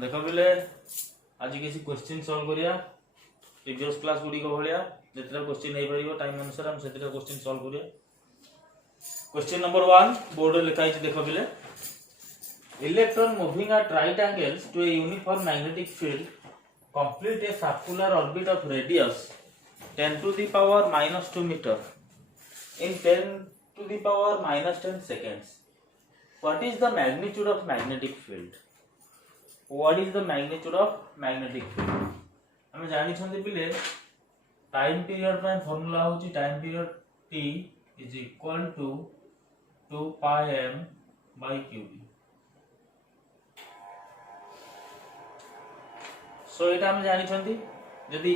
देख बिले आज किसी क्वेश्चन सॉल्व करिया प्रीवियस क्लास गुडी को भलिया जेतरा क्वेश्चन नै परिबो टाइम अनुसार हम सेतरा क्वेश्चन सॉल्व करिया। क्वेश्चन नंबर 1 बोर्ड रे लिखा है देख बिले electron moving at right angles to a uniform magnetic field complete a circular orbit of radius 10 to the power minus 2 meter in 10 to the power minus 10 seconds. What is the magnitude of magnetic field? What is the magnitude of magnetic field? हम जानी छंदी पिले time period पर formula होची time period t is equal to 2 pi m by qb. So it हम जानी छंदी यदि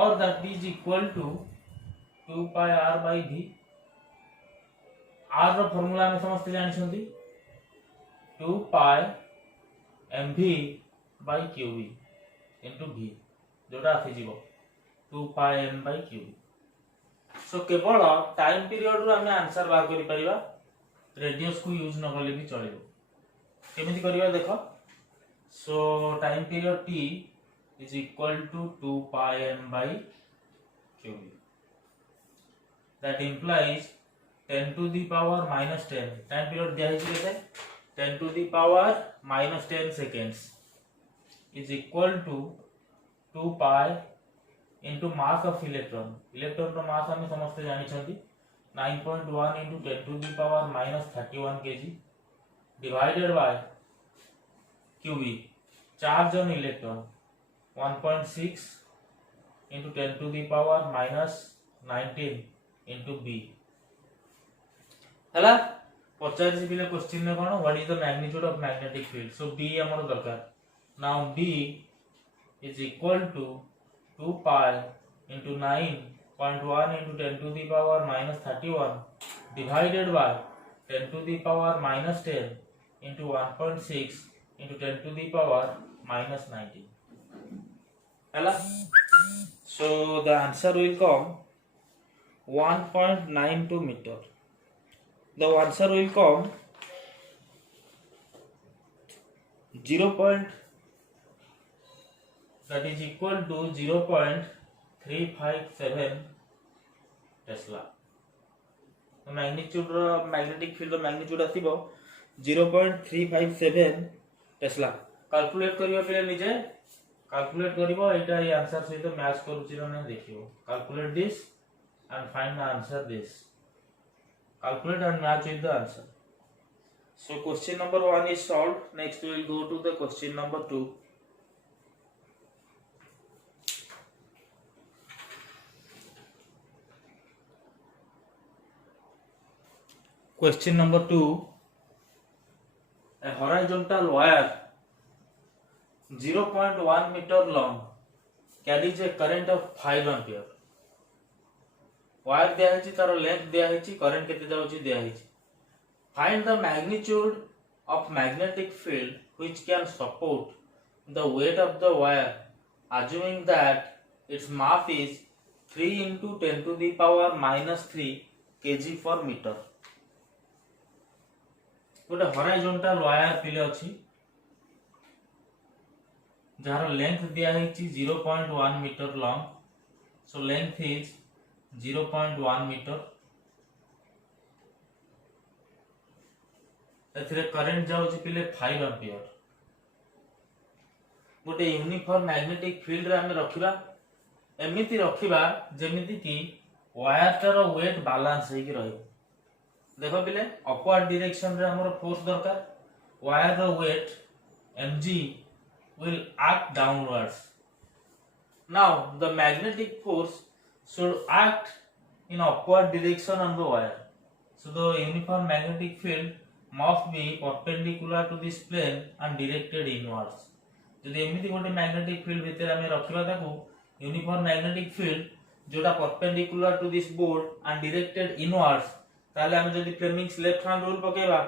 or that is equal to 2 pi r by v. r रो formula हम समस्त जानी छंदी 2 pi mv by qv into v जोटा आसी जीवो 2 pi m by qv. सो केवल टाइम पीरियड रो हम आंसर बाहर करि परिबा रेडियस को यूज न करले भी चलेबो केमिति करिवा देखो. So time period t is equal to 2 pi m by qv. That implies 10 to the power minus 10. Time period दिया है कितने? 10 to the power minus 10 seconds is equal to 2 pi into mass of electron. Electron का mass हमें समझते जानी चाहिए 9.1 into 10 to the power minus 31 kg divided by qv. Charge on electron 1.6 into 10 to the power minus 19 into b. हला पचार से पिले question में कोन what is the magnitude of magnetic field. So b हमर दरकार. Now b is equal to 2 pi into 9.1 into 10 to the power minus 31 divided by 10 to the power minus 10 into 1.6 into 10 to the power minus 19. Hela? So the answer will come 1.92 meter. The answer will come 0. That is equal to 0.357 Tesla. The magnitude of magnetic field of magnitude आसीबो 0.357 Tesla. Calculate करियो पहिले निजे calculate करिवो एटा ये answer सहित match करूची न नै देखियो. Calculate this and find the answer this. Calculate and match with the answer. So question number 1 is solved. Next we will go to the question number 2. Question number 2. A horizontal wire 0.1 meter long carries a current of 5 ampere. Wire दिया है तार length दिया है current केते जाउची दिया है. Find the magnitude of magnetic field which can support the weight of the wire assuming that its mass is 3 into 10 to the power minus 3 kg per meter. गोटे हॉरिजॉन्टल वायर पिले अछि जार लेंथ दिया है 0.1 metre long. So length is 0.1 metre. एथिरे current जाउछि पिले 5 ampere. गोटे यूनिफॉर्म मैग्नेटिक फील्ड रे हम रखिबा एमिति रखिबा जेमिति कि वायर टर वेट बैलेंस हे कि रहिबो. देखो पिले अपवर्ड डायरेक्शन रे हमर फोर्स दरकार. वायर रो weight mg will act downwards. Now the magnetic force should act in upward direction on the wire. So the uniform magnetic field must be perpendicular to this plane and directed inwards. जदि एमिति गोटे magnetic field भितर हम रखिबा ताकू uniform magnetic field जोटा perpendicular to this board and directed inwards ताले हम जदि फ्लेमिंग्स लेफ्ट हैंड रूल पकेबा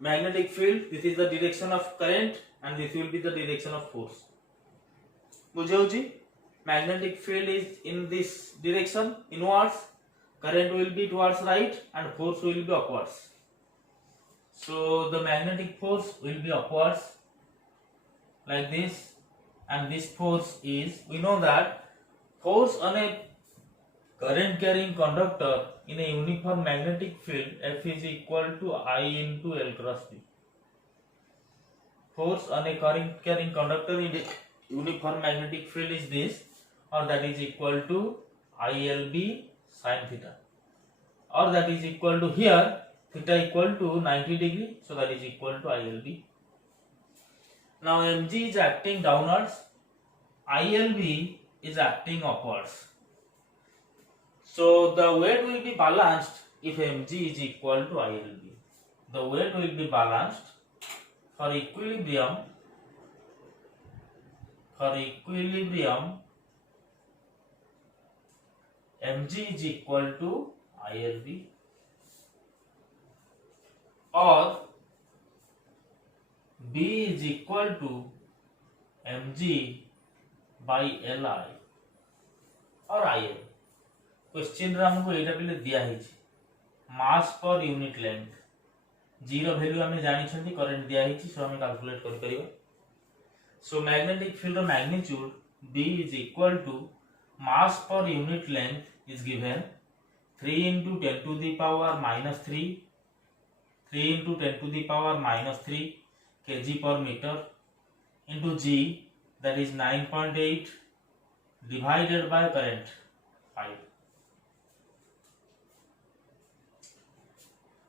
magnetic field this is the direction of current and this will be the direction of force. बुझाउची magnetic field is in this direction inwards, current will be towards right and force will be upwards. So the magnetic force will be upwards like this, and this force is, we know that force on a current carrying conductor in a uniform magnetic field F is equal to I into L cross B. Force on a current carrying conductor in a uniform magnetic field is this, or that is equal to ILB sin theta, or that is equal to, here theta equal to 90 degree, so that is equal to ILB. Now mg is acting downwards, ILB is acting upwards. So the weight will be balanced if mg is equal to ILB. The weight will be balanced for equilibrium. Mg is equal to ILB, or B is equal to mg by Li or IL. Question रे हमको एटा पहिले दिया हिची मास per unit length, जी रो value हमें जानि छथि, current दिया हिची, सो हमें कैलकुलेट करि परिबा. सो मैग्नेटिक फील्ड रो magnitude B is equal to mass per unit length is given 3 into 10 to the power minus 3 into 10 to the power minus 3 kg per meter into G, that is 9.8 divided by current 5.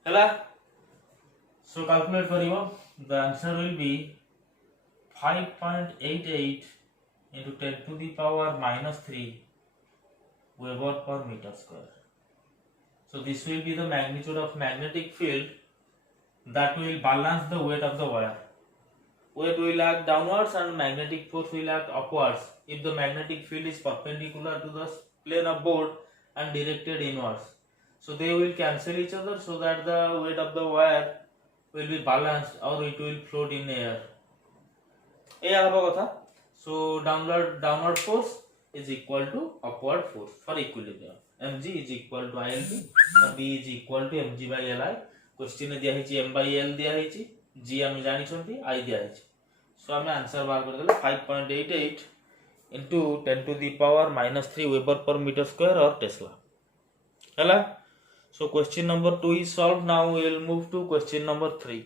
Hela, so calculate karibo, the answer will be 5.88 into 10 to the power minus 3 Weber per meter square. So this will be the magnitude of magnetic field that will balance the weight of the wire. Weight will act downwards and magnetic force will act upwards if the magnetic field is perpendicular to the plane of board and directed inwards. So they will cancel each other so that the weight of the wire will be balanced or it will float in air. So downward force is equal to upward force for equilibrium. Mg is equal to ILB और B is equal to mg by Li. Question में दिया हिची m by L दिया हिची, G हम जानि छथि, I दिया हिची. सो हमें आंसर बाहर कर देले 5.88 into 10 to the power minus 3 Weber per meter square or Tesla. Hela. So question number 2 is solved. Now we will move to question number 3.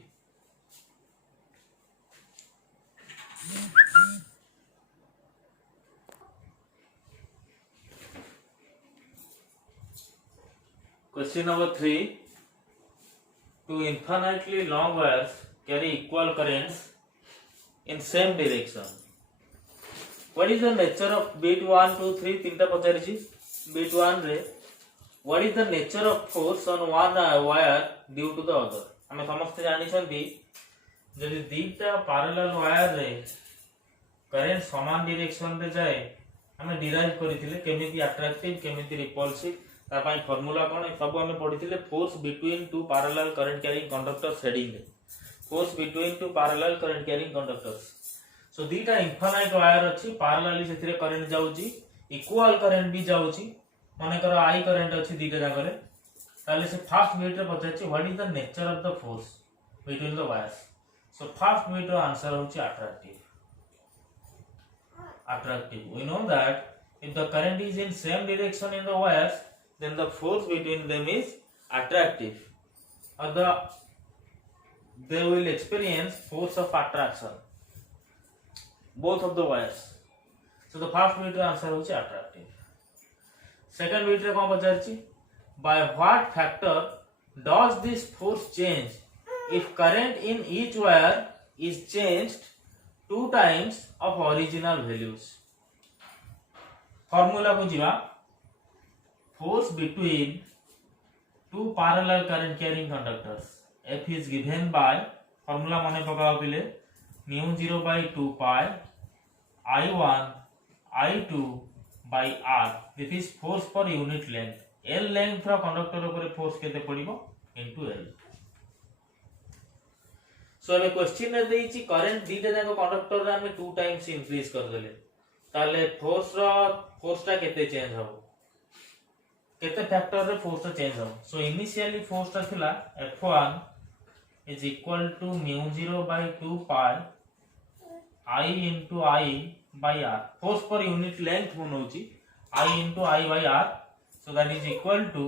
Question number 3. Two infinitely long wires carry equal currents in same direction. What is the nature of bit 1, 2, 3 तीनटा पचारिछि. Bit 1 रे what is the nature of force on one wire due to the other. हमें समस्त जानि छथि जदि दीटा parallel wire रे current समान direction रे जाए, हमें डिराइव करिथिले केमिति अट्रैक्टिव केमिति रिपल्सिव, ता पई फार्मूला कोन सब हमें पढिथिले. Force between two parallel current carrying conductors heading रे, force between two parallel current carrying conductors. So दीटा इनफाइनाइट वायर अछि, पैरेलली सेथिरे करंट जाउची, इक्वल करंट भी जाउची. माने करो आई करंट अछि दीटा जागरे, ताले से फर्स्ट बिट रे पचाछि what is the nature of the force between the wires. So first bit रो आंसर होछि attractive. We know that if the current is in same direction in the wires, then the force between them is attractive, or they will experience force of attraction, both of the wires. So the first bit answer होछि attractive. Second bit रे कोन पचारछि, by what factor does this force change if current in each wire is changed 2 times of original values. Formula को जीवा, force between two parallel current carrying conductors F is given by, formula माने पकाओ पहले, mu 0 by 2 pi I1 I2 by R. This is force per unit length. L length row conductor ऊपर force केते पड़िबो into L. सो हमें question रे देइछि current दीटा जाको conductor रे हमें 2 टाइम्स इंक्रीज कर देले, ताले फोर्स ता केते चेंज हो, केते फैक्टर रे फोर्स ता चेंज हो. सो इनिशियली फोर्स ता थिला F1 is equal to mu 0 by 2 pi I into I by r. Force per unit length mu नौची I into I by r. So that is equal to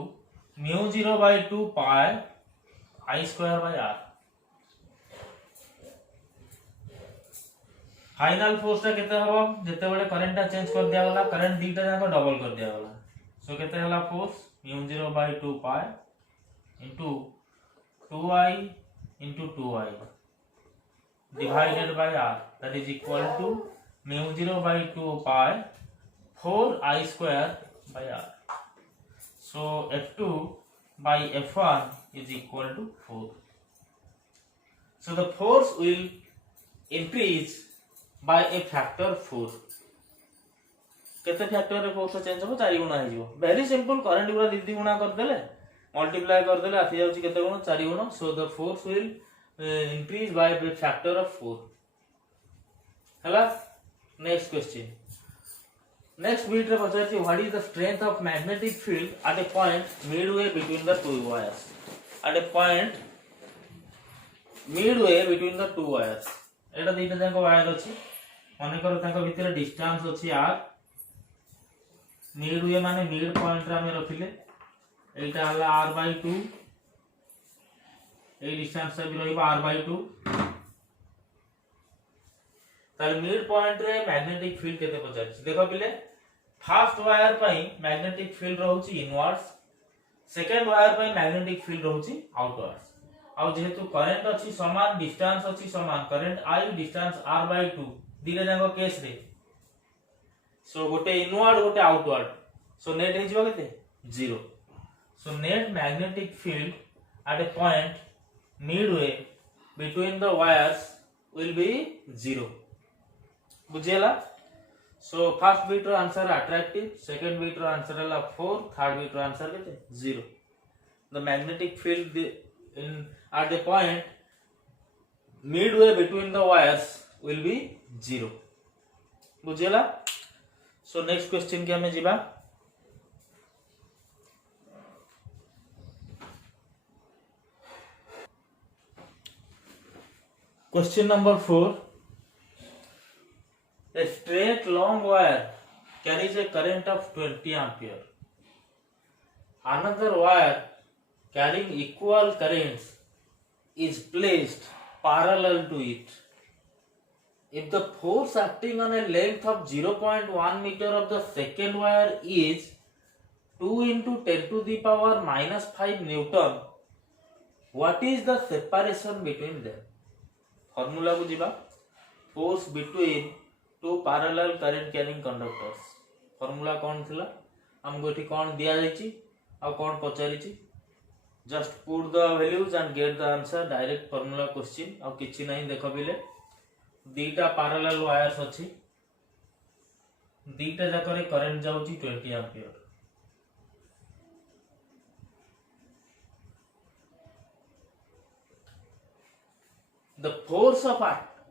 mu 0 by 2 pi I square by r. Final force टा केते हबो जते बेले current टा change कर दिया गला current दीटा जाको डबल कर दिया गला सो केते हला force mu 0 by 2 pi into 2i into 2i divided by r that is equal to mu 0 by 2 pi 4i square by r. So F2 by F1 is equal to 4. So the force will increase by a factor 4. केते factor रे force change हो 4 गुना हो very simple current गुना 2 गुना कर देले multiply कर देले आथि जाउची केते गुना 4 गुना so the force will increase by a factor of 4 हला. नेक्स्ट क्वेश्चन नेक्स्ट बीट रे पचारची what is the strength of magnetic field at a point midway between the two wires at a point midway between the two wires एटा दीटा जाको wire अछि माने करो ताको भितर डिस्टेंस अछि r मिडवे माने मिड पॉइंट रे हम रखिले एटा हला r/2 ए डिस्टेंस से भी रहिबा r/2 तार मिड पॉइंट रे मैग्नेटिक फील्ड केते पचारछि देखो पिले फर्स्ट वायर पई मैग्नेटिक फील्ड रहउछि इनवर्ड्स सेकंड वायर पई मैग्नेटिक फील्ड रहउछि आउटवर्ड्स आ जेहेतु करंट अछि समान डिस्टेंस अछि समान करंट I डिस्टेंस r/2 दिले जाको केस रे सो गोटे इनवर्ड गोटे आउटवर्ड सो नेट हे जिवो केते 0 so net magnetic field at a point midway between the wires will be 0 बुझेला. सो फर्स्ट बीट रो आंसर अट्रैक्टिव सेकंड बीट रो आंसर हला 4 थर्ड बीट रो answer केते 0. The magnetic field in at the point midway between the wires will be 0 बुझेला. So next question के हमें जीवा question number 4. A straight long wire carries a current of 20 ampere. Another wire carrying equal currents is placed parallel to it. If the force acting on a length of 0.1 meter of the second wire is 2 into 10 to the power minus 5 Newton, what is the separation between them? Formula को जीवा force between two parallel current carrying conductors formula कौन थिला हमको एठी कौन दिया जायछि आ कौन पचारिछि just put the values and get the answer direct formula question आ किछि नहीं देखो बिले दीटा पैरेलल वायर्स अछि दीटा जाकरे करंट जाउछि 20 ampere the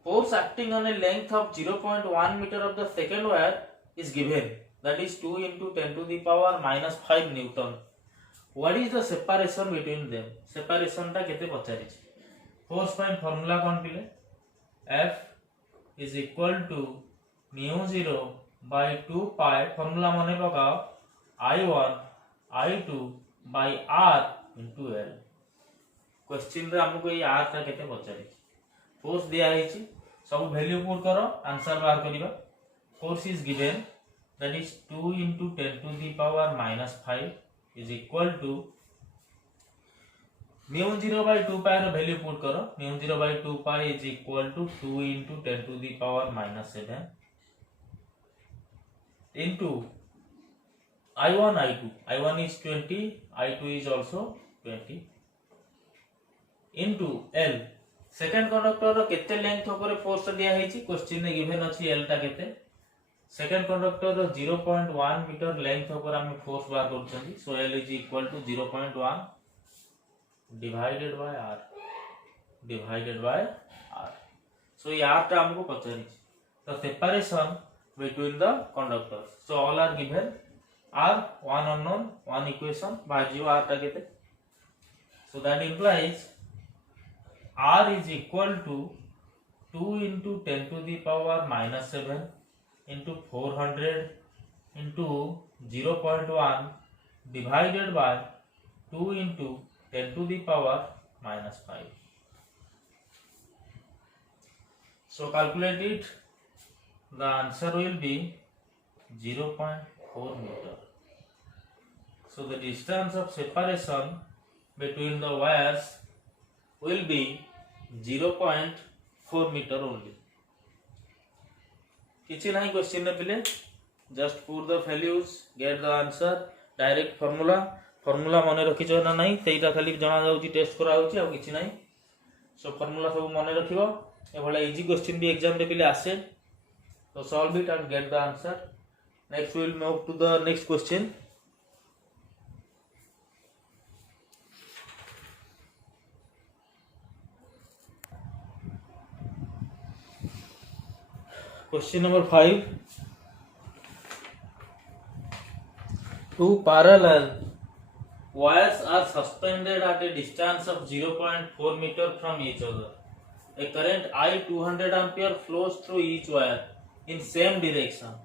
force acting on a length of 0.1 meter of the second wire is given that is 2 into 10 to the power minus 5 Newton. What is the separation between them? Separation ता केते पचारिछि force pine formula कोन पिले F is equal to mu 0 by 2 pi formula मने पकाओ I1 I2 by R into L. Question रे हमको ये R ता केते पचारिछि फोर्स दिया है सब वैल्यू पुट करो आंसर बाहर करिबा force is given that is 2 into 10 to the power minus 5 is equal to mu 0 by 2 pi रो वैल्यू पुट करो mu 0 by 2 pi is equal to 2 into 10 to the power minus 7 into I1 I2 I1 is 20 I2 is also 20 into L second conductor रो केते length ऊपर force दिया हेछि question ने given अछि L ता केते सेकंड कंडक्टर रो 0.1 मीटर लेंथ ऊपर हम फोर्स बार करछंती so L is equal to 0.1 divided by r so ये r ता हमको पचारि तो separation between the conductors so all are given r one unknown one equation by r ता केते so that implies R is equal to 2 into 10 to the power minus 7 into 400 into 0.1 divided by 2 into 10 to the power minus 5. So calculate it. The answer will be 0.4 meter. So the distance of separation between the wires will be 0.4 meter only. किछि नहीं question ने पिले, just put the values, gate the answer. Direct formula मन रखिछ ना नहीं तेईटा खाली जना जाउची, टेस्ट करा होची आ किछि नहीं. सो फॉर्मूला सब मन रखिबो. ए भला इजी क्वेश्चन भी एग्जाम रे पिले आसे, तो solve it and get the answer. Next we will move to the next question. Question number 5. Two parallel wires are suspended at a distance of 0.4 meter from each other. A current I 200 ampere flows through each wire in same direction.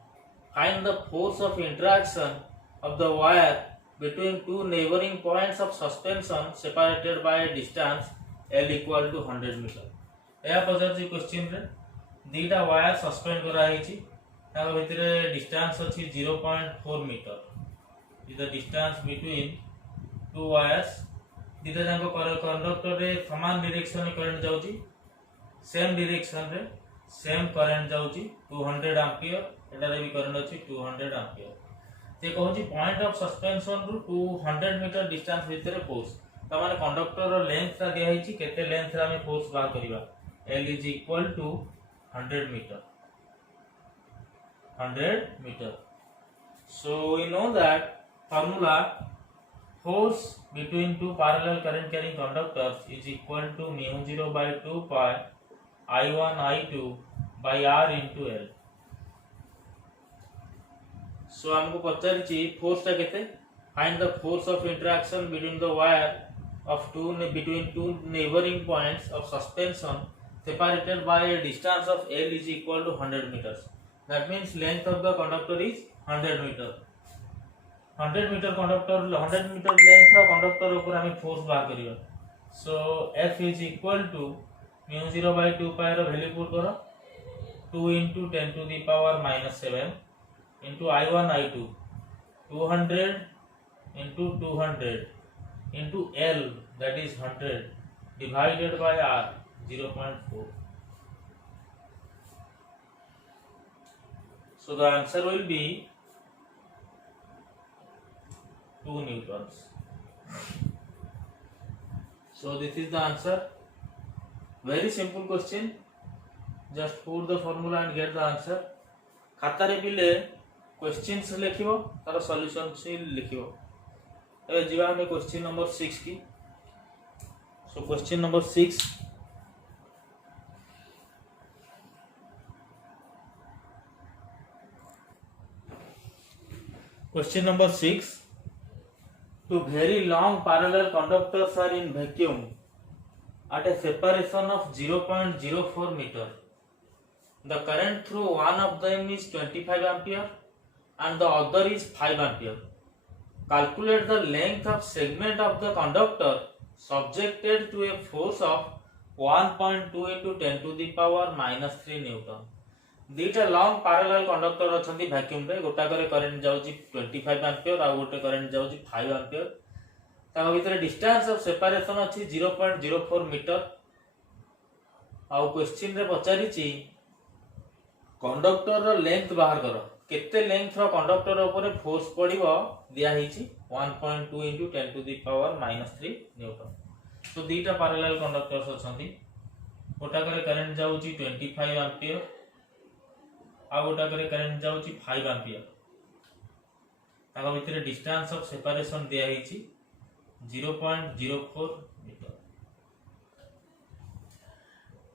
Find the force of interaction of the wire between two neighboring points of suspension separated by a distance L equal to 100 meter. यह पचार question रे दीटा wire suspend करा भितर distance अच्छी 0.4 metre. Is the distance between two wires. दीटा जाक conductor रे समान direction current जाउची, सेम डायरेक्शन रे सेम करंट जाउची 200 एम्पियर. एटारे भी करंट अछि 200 एम्पियर. ते कहूची पॉइंट ऑफ सस्पेंशन रु 200 मीटर डिस्टेंस भितर फोर्स. त माने कंडक्टर रो लेंथ ता दिया हिची, केते लेंथ रे हम फोर्स बाहर करिवा. L is equal to 100 meter. 100 meter. So we know that formula force between two parallel current carrying conductors is equal to mu 0 by 2 pi I1 I2 by R into L. So हमको पचारिछि force ता केते. Find the force of interaction between the wire of between two neighboring points of suspension separated by a distance of L is equal to 100 meters. That means length of the conductor is 100 meter. 100 meter conductor, 100 meter length ro conductor ऊपर हमें force बाहर करियो. So F is equal to mu 0 by 2 pi रो value put करो. 2 into 10 to the power minus 7 into I1 I2 200 into 200 into L, that is 100, divided by R 0.4. So the answer will be 2 newtons. So this is the answer. Very simple question. Just put the formula and get the answer. खाता रे पिले questions लिखिबो, तार solution से लिखिबो. ए जीवा में question number 6 की. सो question number 6. Question number 6. Two very long parallel conductors are in vacuum at a separation of 0.04 meter. The current through one of them is 25 ampere and the other is 5 ampere. Calculate the length of segment of the conductor subjected to a force of 1.2 into 10 to the power minus 3 Newton. दीटा long parallel conductor अछंती vacuum रे. गोटा करे current जाउची 25 ampere आ गोटे current जाउची 5 ampere. ता भीतर डिस्टेंस ऑफ सेपरेशन अछि 0.04 मीटर. आ क्वेश्चन रे पचारिछि कंडक्टर रो लेंथ बाहर करो. केते लेंथ रो कंडक्टर ऊपर फोर्स पड़िबो दिया हिची 1.2 into 10 to the power minus 3 Newton. तो दीटा पैरेलल कंडक्टर्स अछंती. गोटा करे करंट जाउची 25 एम्पियर आ गोटा करे करंट जाउची 5 एम्पियर. ताका भितर डिस्टेंस ऑफ सेपरेशन दिया हिची 0.04 मीटर.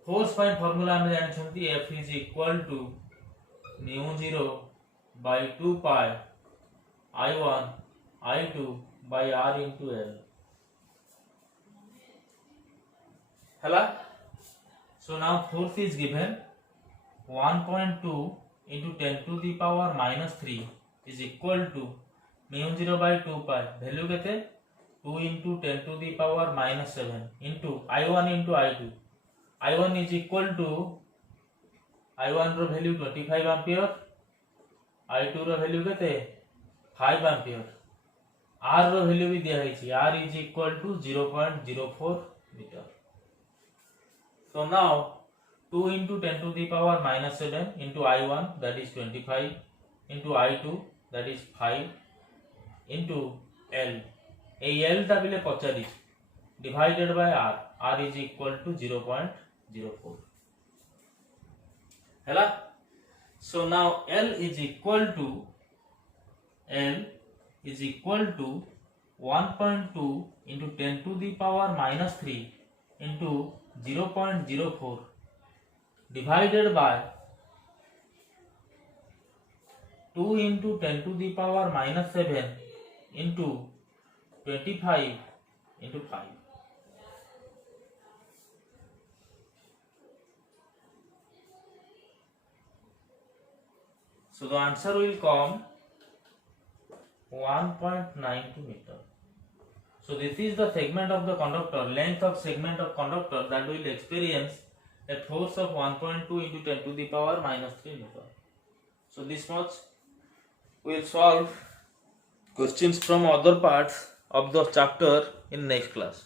फोर्स फाइन फार्मूला हम जानि छंती F is equal to mu 0 by 2 pi I1 I2 by R into L. हला So now force is given 1.2 into 10 to the power minus 3 is equal to mu 0 by 2 pi. Value kete 2 into 10 to the power minus 7 into I1 into I2. I1 is equal to I1 row value 25 ampere, I2 row value kete 5 ampere. R row value भी दिया है, R is equal to 0.04 meter. So now 2 into 10 to the power minus 7 into I1 that is 25 into I2 that is 5 into L. A L टा बिले पचारी divided by R. R is equal to 0.04. हैला? So now L is equal to 1.2 into 10 to the power minus 3 into 0.04 divided by 2 into 10 to the power minus 7 into 25 into 5. So the answer will come 1.92 meter. So this is the segment of the conductor, length of segment of conductor that will experience a force of 1.2 into 10 to the power minus 3 meter. So this much we will solve questions from other parts of the chapter in next class.